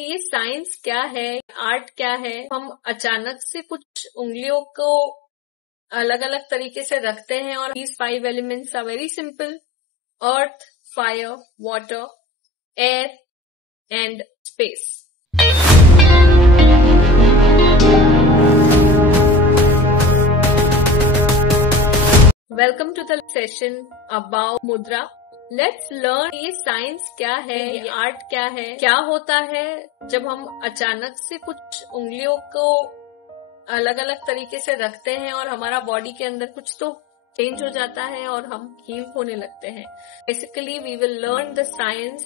ये साइंस क्या है, आर्ट क्या है। हम अचानक से कुछ उंगलियों को अलग अलग तरीके से रखते हैं और these 5 elements are very simple: earth, fire, water, air and space. Welcome to the session about mudra. Let's learn ये साइंस क्या है, ये आर्ट क्या है, क्या होता है जब हम अचानक से कुछ उंगलियों को अलग अलग तरीके से रखते हैं और हमारा बॉडी के अंदर कुछ तो चेंज हो जाता है और हम हील होने लगते हैं। Basically we will learn the science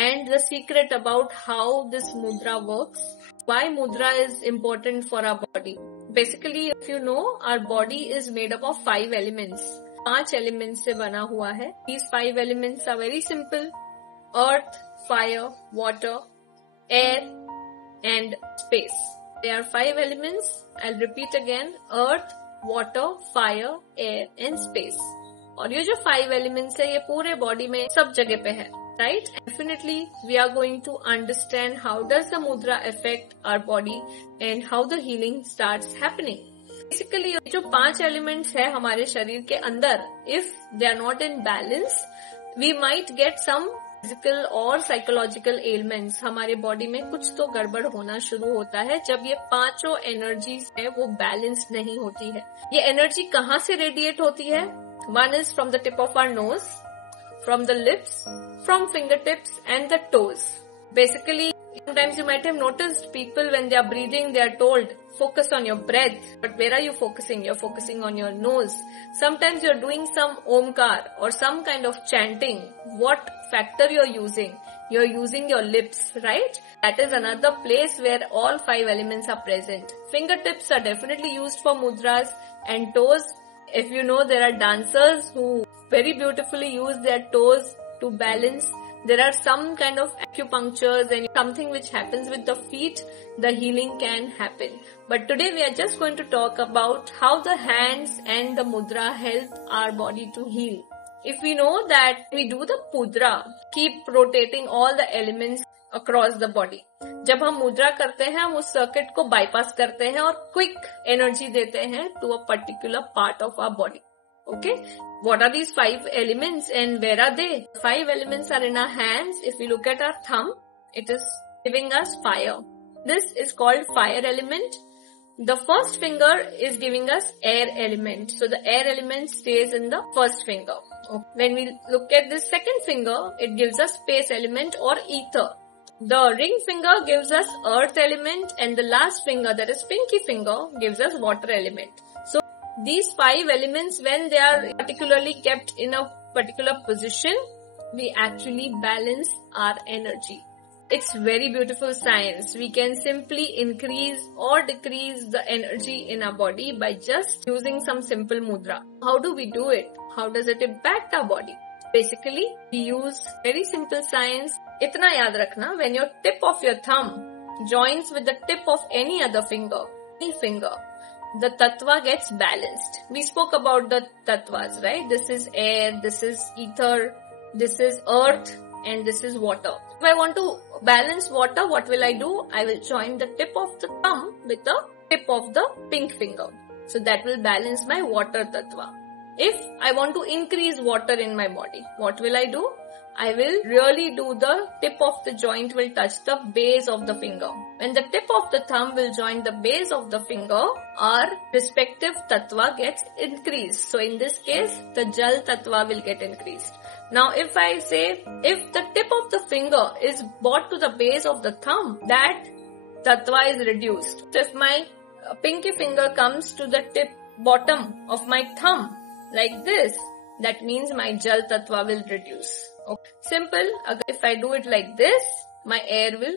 and the secret about how this mudra works, why mudra is important for our body. Basically, if you know, our body is made up of 5 elements. 5 elements से बना हुआ है. These 5 elements are very simple: earth, fire, water, air and space. There are 5 elements. I'll repeat again: earth, water, fire, air and space. और ये जो 5 elements है, ये पूरे बॉडी में सब जगह पे है. Right? Definitely, we are going to understand how does the mudra affect our body and how the healing starts happening. Basically, जो 5 elements है हमारे शरीर के अंदर, if they are not in balance, we might get some physical और psychological ailments. हमारे body में कुछ तो गड़बड़ होना शुरू होता है जब ये 5 एनर्जीज है वो बैलेंस नहीं होती है. ये एनर्जी कहाँ से रेडिएट होती है? One is from the tip of our nose, from the lips, from fingertips and the toes. Basically, sometimes you might have noticed people when they are breathing, they are told, focus on your breath. But where are you focusing? You're focusing on your nose. Sometimes you're doing some omkar or some kind of chanting. What factor you're using? You're using your lips, right? That is another place where all 5 elements are present. Fingertips are definitely used for mudras, and toes, if you know, there are dancers who very beautifully use their toes to balance. There are some kind of acupunctures and something which happens with the feet, the healing can happen. But today we are just going to talk about how the hands and the mudra help our body to heal. If we know that we do the mudra, keep rotating all the elements across the body. जब हम मुद्रा करते हैं, हम उस circuit को bypass करते हैं और क्विक एनर्जी देते हैं to a particular part of our body. Okay, what are these 5 elements and where are they? 5 elements are in our hands. If we look at our thumb, it is giving us fire. This is called fire element. The first finger is giving us air element. So the air element stays in the first finger. Okay. When we look at this second finger, it gives us space element or ether. The ring finger gives us earth element and the last finger, that is pinky finger, gives us water element. So these 5 elements, when they are particularly kept in a particular position, we actually balance our energy. It's very beautiful science. We can simply increase or decrease the energy in our body by just using some simple mudra. How do we do it? How does it impact our body? Basically, we use very simple science. Itna yaad rakhna, when your tip of your thumb joins with the tip of any other finger, any finger, the tattva gets balanced. We spoke about the tattvas, right? This is air, this is ether, this is earth, and this is water. If I want to balance water, what will I do? I will join the tip of the thumb with the tip of the pink finger. So that will balance my water tattva. If I want to increase water in my body, what will I do? I will really do the tip of the joint will touch the base of the finger. When the tip of the thumb will join the base of the finger, our respective tattva gets increased. So in this case, the jal tattva will get increased. Now if I say, if the tip of the finger is brought to the base of the thumb, that tattva is reduced. So if my pinky finger comes to the tip bottom of my thumb like this, that means my jal tattva will reduce. Okay. Simple. If I do it like this, my air will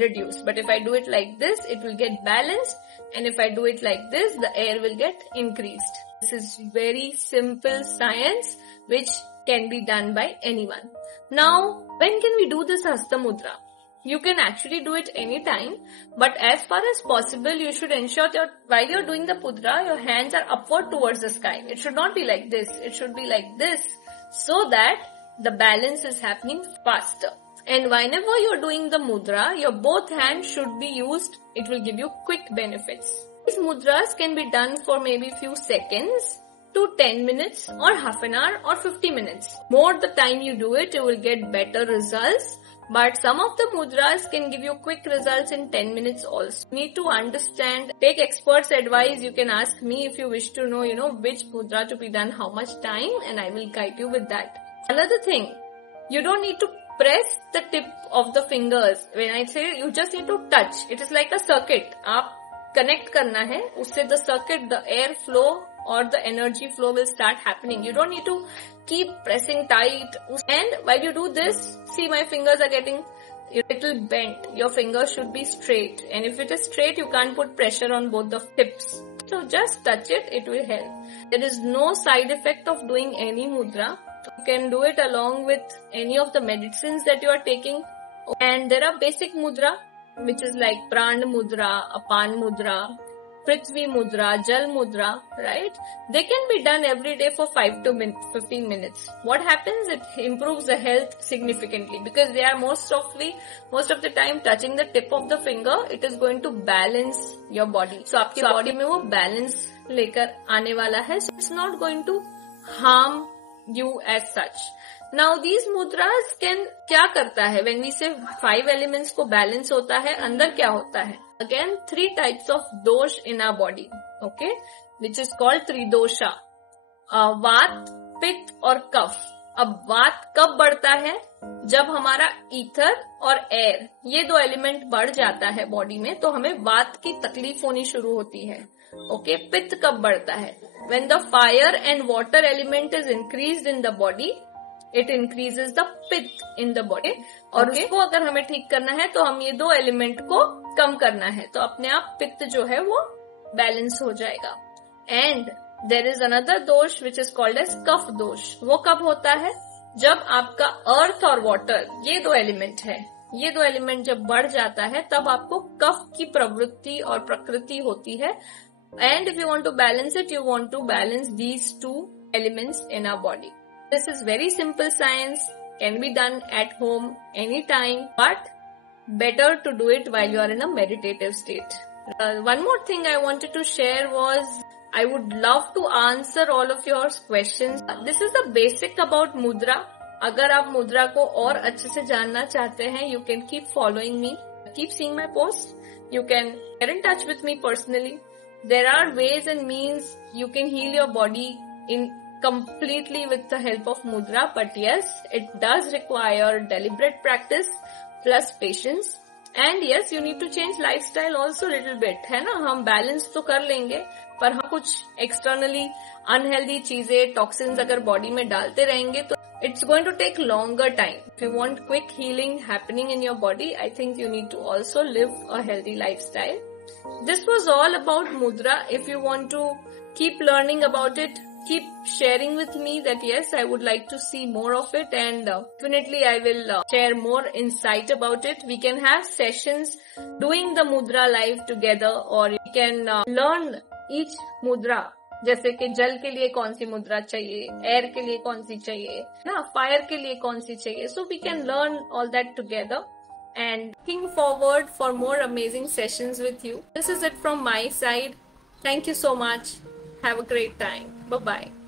reduce. But if I do it like this, it will get balanced. And if I do it like this, the air will get increased. This is very simple science which can be done by anyone. Now, when can we do this Hasta Mudra? You can actually do it anytime, but as far as possible, you should ensure that while you're doing the mudra, your hands are upward towards the sky. It should not be like this. It should be like this, so that the balance is happening faster. And whenever you're doing the mudra, your both hands should be used. It will give you quick benefits. These mudras can be done for maybe few seconds to 10 minutes or half an hour or 50 minutes. More the time you do it, you will get better results. But some of the mudras can give you quick results in 10 minutes also. You need to understand, take experts' advice. You can ask me if you wish to know, which mudra to be done, how much time, and I will guide you with that. Another thing, you don't need to press the tip of the fingers. When I say you just need to touch, it is like a circuit. आप connect करना है, उससे the circuit, the air flow or the energy flow will start happening. You don't need to keep pressing tight. And while you do this, see my fingers are getting a little bent. Your fingers should be straight. And if it is straight, you can't put pressure on both the tips. So just touch it, it will help. There is no side effect of doing any mudra. You can do it along with any of the medicines that you are taking. And there are basic mudra, which is like Pran mudra, Apan mudra, Prithvi mudra, Jal mudra, right? They can be done every day for 5 to 15 minutes. What happens? It improves the health significantly because they are most of the time touching the tip of the finger. It is going to balance your body. So आपके body में वो balance लेकर आने वाला है. So it's not going to harm you as such. Now these mudras can क्या करता है? When we say 5 elements को balance होता है, अंदर क्या होता है? Again, 3 types of dosh in our body, okay, which is called tridosha. वात, पित्त और कफ. अब वात कब बढ़ता है? जब हमारा ईथर और एयर ये 2 एलिमेंट बढ़ जाता है बॉडी में, तो हमें वात की तकलीफ होनी शुरू होती है. ओके, पित्त कब बढ़ता है? When the fire and water element is increased in the body, it increases the pith in the body. और उसको अगर हमें ठीक करना है तो हम ये 2 एलिमेंट को कम करना है, तो अपने आप पित्त जो है वो बैलेंस हो जाएगा. एंड देयर इज अनदर दोष विच इज कॉल्ड एज कफ दोष. वो कब होता है? जब आपका अर्थ और वाटर ये 2 एलिमेंट है, ये 2 एलिमेंट जब बढ़ जाता है तब आपको कफ की प्रवृत्ति और प्रकृति होती है. And if you want to balance it, you want to balance these 2 elements in our body. This is very simple science, can be done at home anytime, but better to do it while you are in a meditative state. One more thing I wanted to share was, I would love to answer all of your questions. This is the basic about mudra. अगर आप मुद्रा को और अच्छे से जानना चाहते हैं, you can keep following me, keep seeing my posts. You can get in touch with me personally. There are ways and means you can heal your body in completely with the help of mudra, but yes, it does require deliberate practice plus patience. And yes, you need to change lifestyle also little bit, है ना? हम balance तो कर लेंगे, पर हम कुछ externally unhealthy चीजें, toxins अगर body में डालते रहेंगे तो it's going to take longer time. If you want quick healing happening in your body, I think you need to also live a healthy lifestyle. This was all about mudra. If you want to keep learning about it, keep sharing with me that yes, I would like to see more of it, and definitely I will share more insight about it. We can have sessions doing the mudra live together, or we can learn each mudra. जैसे कि जल के लिए कौन सी मुद्रा चाहिए, air के लिए कौन सी चाहिए ना, फायर के लिए कौन सी चाहिए. So we can learn all that together. And looking forward for more amazing sessions with you. This is it from my side. Thank you so much. Have a great time. Bye-bye.